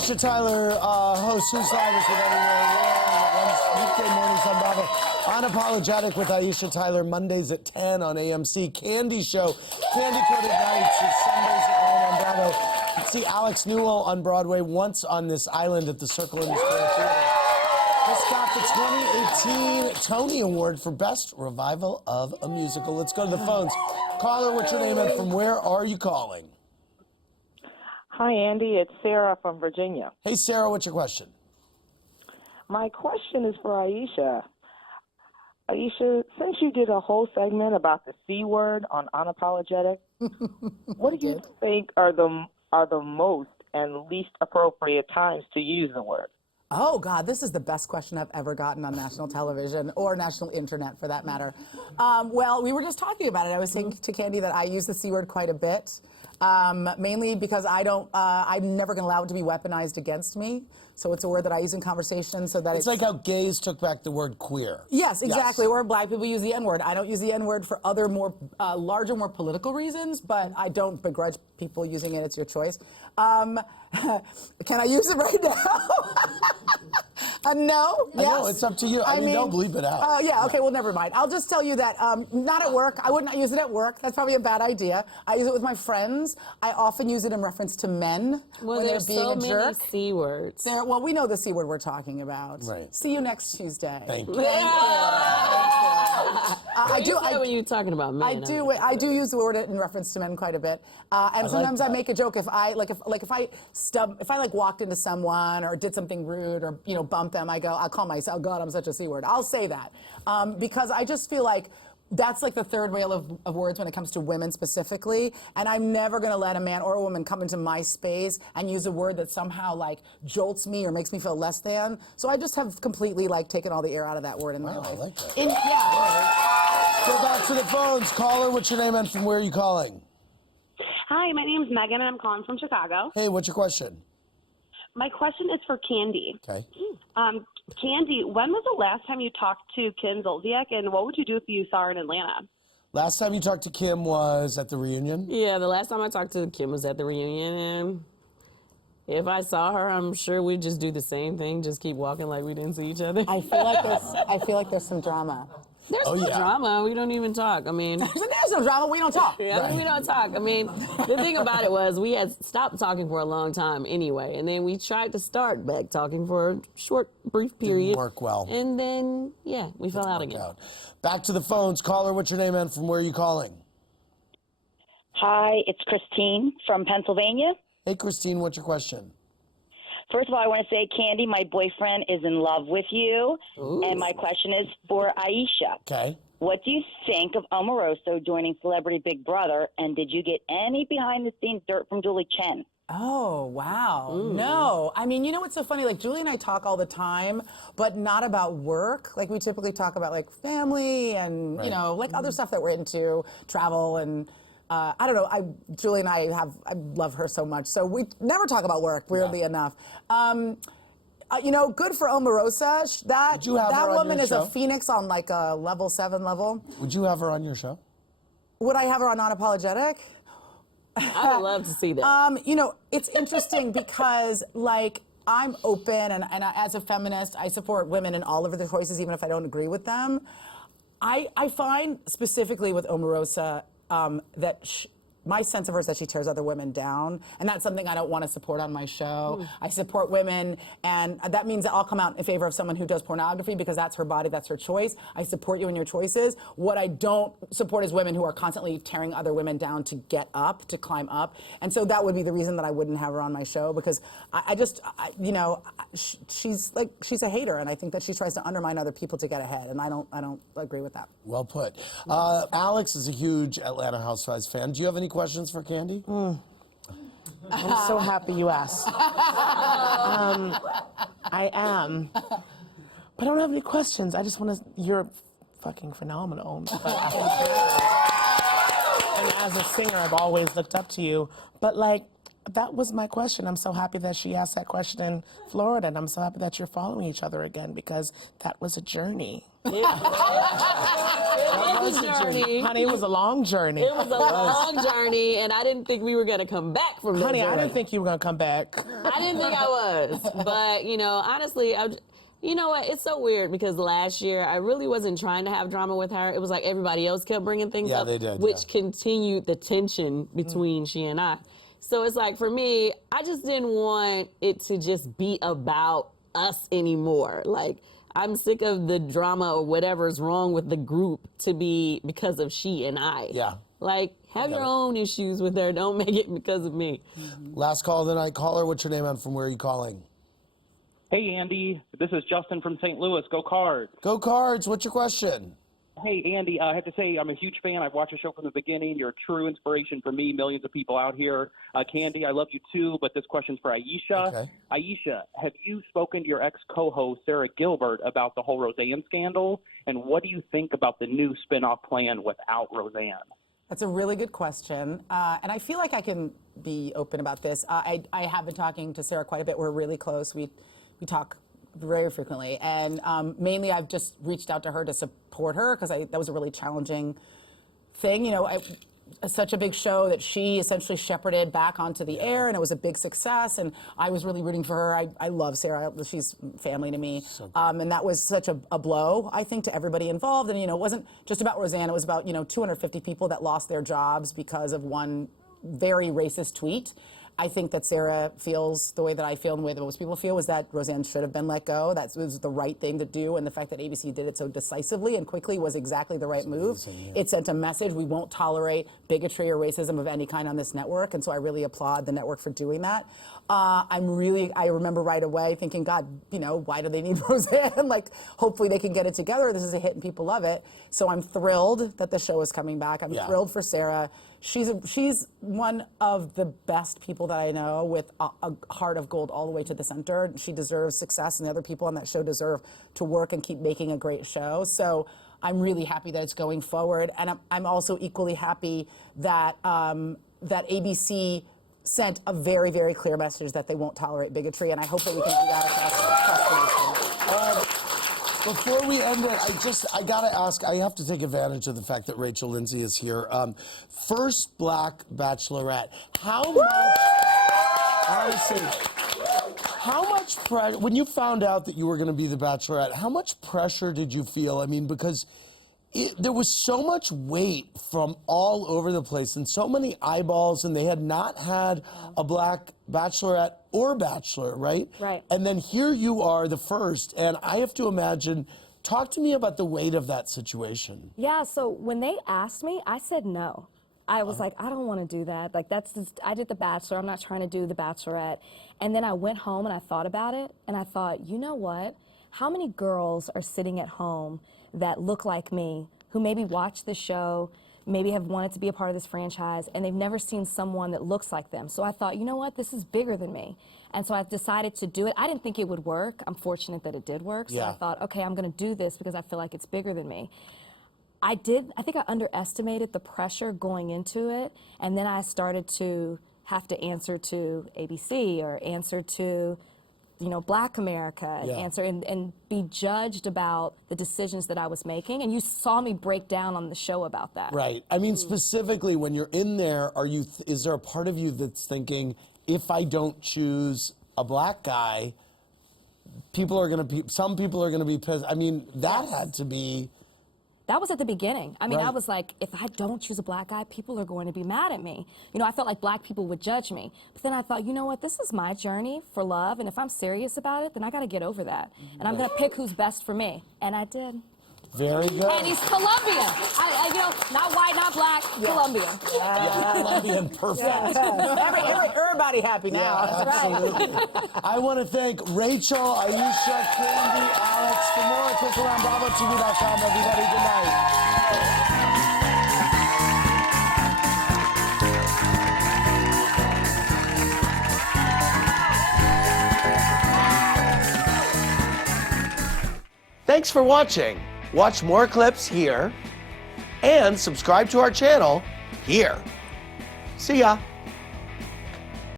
Aisha Tyler, host Who's Live with everywhere. Weekday mornings on Bravo. Unapologetic with Aisha Tyler, Mondays at 10 on AMC. Candy Show, Candy Coated Nights is Sundays at 9 on Bravo. See Alex Newell on Broadway, Once on This Island at the Circle in the Square Theater. Just got the 2018 Tony Award for Best Revival of a Musical. Let's go to the phones. Caller, what's your name and from where are you calling? Hi, Andy. It's Sarah from Virginia. Hey, Sarah, what's your question? My question is for Aisha. Aisha, since you did a whole segment about the C word on Unapologetic, what do you think are the most and least appropriate times to use the word? Oh, God, this is the best question I've ever gotten on national television or national internet, for that matter. Well, we were just talking about it. I was saying to Candy that I use the C word quite a bit, mainly because I'm never going to allow it to be weaponized against me. So it's a word that I use in conversation so that it's like how gays took back the word queer. Yes, exactly. Yes. Or black people use the N-word. I don't use the N-word for other more larger, more political reasons, but I don't begrudge people using it. It's your choice. Can I use it right now? No? Yes? No, it's up to you. I mean, don't bleep it out. Oh, yeah, okay, well, never mind. I'll just tell you that not at work. I would not use it at work. That's probably a bad idea. I use it with my friends. I often use it in reference to men when they're being a jerk. So many C words. Well, we know the C word we're talking about. Right. See you next Tuesday. Thank you. I do. When you're talking about men. I do use the word in reference to men quite a bit, and sometimes I make a joke if I walked into someone or did something rude or bumped them. I'll call myself, oh God, I'm such a C word. I'll say that because I just feel like that's like the third rail of words when it comes to women specifically, and I'm never going to let a man or a woman come into my space and use a word that somehow like jolts me or makes me feel less than. So I just have completely taken all the air out of that word in my life. I like that. Yeah. Go back to the phones. Caller, what's your name and from where are you calling? Hi, my name is Megan, and I'm calling from Chicago. Hey, what's your question? My question is for Candy. Okay. Candy, when was the last time you talked to Kim Zolciak, and what would you do if you saw her in Atlanta? Last time you talked to Kim was at the reunion? Yeah, the last time I talked to Kim was at the reunion, and if I saw her, I'm sure we'd just do the same thing, just keep walking like we didn't see each other. I feel like there's some drama. There's no drama. We don't even talk. I mean, there's no drama. We don't talk. Yeah, we don't talk. I mean, the thing about it was we had stopped talking for a long time anyway, and then we tried to start back talking for a short, brief period. Didn't work well. And then, we fell out again. Back to the phones. Caller, what's your name and from where are you calling? Hi, it's Christine from Pennsylvania. Hey, Christine, what's your question? First of all, I want to say, Candy, my boyfriend is in love with you. Ooh. And my question is for Aisha. Okay. What do you think of Omarosa joining Celebrity Big Brother? And did you get any behind-the-scenes dirt from Julie Chen? Oh, wow. Ooh. No. I mean, you know what's so funny? Like, Julie and I talk all the time, but not about work. Like, we typically talk about, family and, other stuff that we're into, travel and... I don't know. Julie and I love her so much. So we never talk about work, weirdly enough. Good for Omarosa. That woman is a phoenix on a level 7 level. Would you have her on your show? Would I have her on Unapologetic? I would love to see that. It's interesting because I'm open and as a feminist, I support women in all of their choices, even if I don't agree with them. I find specifically with Omarosa, that my sense of her is that she tears other women down, and that's something I don't want to support on my show. I support women, and that means that I'll come out in favor of someone who does pornography because that's her body, that's her choice. I support you in your choices. What I don't support is women who are constantly tearing other women down to get up, to climb up, and so that would be the reason that I wouldn't have her on my show because she's a hater, and I think that she tries to undermine other people to get ahead, and I don't agree with that. Well put. Alex is a huge Atlanta Housewives fan. Do you have any questions for Candy? I'm so happy you asked. I am. But I don't have any questions. I just want to... You're fucking phenomenal. And as a singer, I've always looked up to you. But, that was my question. I'm so happy that she asked that question in Florida, and I'm so happy that you're following each other again, because that was a journey. It was a journey. Honey, it was a long journey. It was a long journey, and I didn't think we were going to come back from that Honey, journey. I didn't think you were going to come back. I didn't think I was. But, you know, honestly, you know what? It's so weird because last year I really wasn't trying to have drama with her. It was like everybody else kept bringing things up, they did, which continued the tension between she and I. So it's like, for me, I just didn't want it to just be about us anymore. Like, I'm sick of the drama or whatever's wrong with the group to be because of she and I. Yeah. Like, have your own issues with her. Don't make it because of me. Last call of the night. Caller, what's your name and from where are you calling? Hey, Andy. This is Justin from St. Louis. Go Cards. Go Cards. What's your question? Hey, Andy, I have to say I'm a huge fan. I've watched the show from the beginning. You're a true inspiration for me, millions of people out here. Candy, I love you too, but this question's for Aisha. Okay. Aisha, have you spoken to your ex-co-host, Sarah Gilbert, about the whole Roseanne scandal? And what do you think about the new spinoff plan without Roseanne? That's a really good question. And I feel like I can be open about this. I have been talking to Sarah quite a bit. We're really close. We talk very frequently. And mainly I've just reached out to her to support her because that was a really challenging thing. You know, such a big show that she essentially shepherded back onto the air, and it was a big success. And I was really rooting for her. I love Sarah. She's family to me. And that was such a blow, I think, to everybody involved. And, you know, it wasn't just about Roseanne. It was about, 250 people that lost their jobs because of one very racist tweet. I think that Sarah feels the way that I feel and the way that most people feel was that Roseanne should have been let go. That was the right thing to do, and the fact that ABC did it so decisively and quickly was exactly the right move. It sent a message: we won't tolerate bigotry or racism of any kind on this network, and so I really applaud the network for doing that. I remember right away thinking, God, why do they need Roseanne? Like, hopefully they can get it together. This is a hit and people love it. So I'm thrilled that the show is coming back. I'm thrilled for Sarah. She's one of the best people that I know, with a heart of gold all the way to the center. She deserves success, and the other people on that show deserve to work and keep making a great show. So I'm really happy that it's going forward, and I'm also equally happy that that ABC sent a very, very clear message that they won't tolerate bigotry, and I hope that we can do that across the nation. Before we end it, I gotta ask, I have to take advantage of the fact that Rachel Lindsay is here. First black bachelorette. How much, honestly, how much pressure, when you found out that you were gonna be the bachelorette, how much pressure did you feel? I mean, because there was so much weight from all over the place and so many eyeballs, and they had not had a black bachelorette or bachelor, right? Right. And then here you are, the first, and I have to imagine, talk to me about the weight of that situation. Yeah, so when they asked me, I said no. I was like, I don't want to do that. Like, I did The Bachelor. I'm not trying to do The Bachelorette. And then I went home and I thought about it, and I thought, you know what? How many girls are sitting at home that look like me, who maybe watch the show, maybe have wanted to be a part of this franchise, and they've never seen someone that looks like them? So I thought, you know what, this is bigger than me. And so I decided to do it. I didn't think it would work. I'm fortunate that it did work. So I thought, okay, I'm gonna do this because I feel like it's bigger than me. I think I underestimated the pressure going into it, and then I started to have to answer to ABC or answer to Black America, answer and be judged about the decisions that I was making. And you saw me break down on the show about that. Right. I mean, specifically, when you're in there, is there a part of you that's thinking, if I don't choose a black guy, some people are gonna be pissed? I mean, that had to be. That was at the beginning. I mean, I was like, if I don't choose a black guy, people are going to be mad at me. I felt like black people would judge me. But then I thought, you know what, this is my journey for love, and if I'm serious about it, then I got to get over that. And I'm going to pick who's best for me. And I did. Very good. And he's Colombian. Not white, not black, Colombian. Colombian, perfect. Everybody happy now. Yeah, absolutely. I want to thank Rachel, Aisha, Candy, Alex. For more, click around BravoTV.com, everybody. Good night. Thanks for watching. Watch more clips here and subscribe to our channel here. See ya.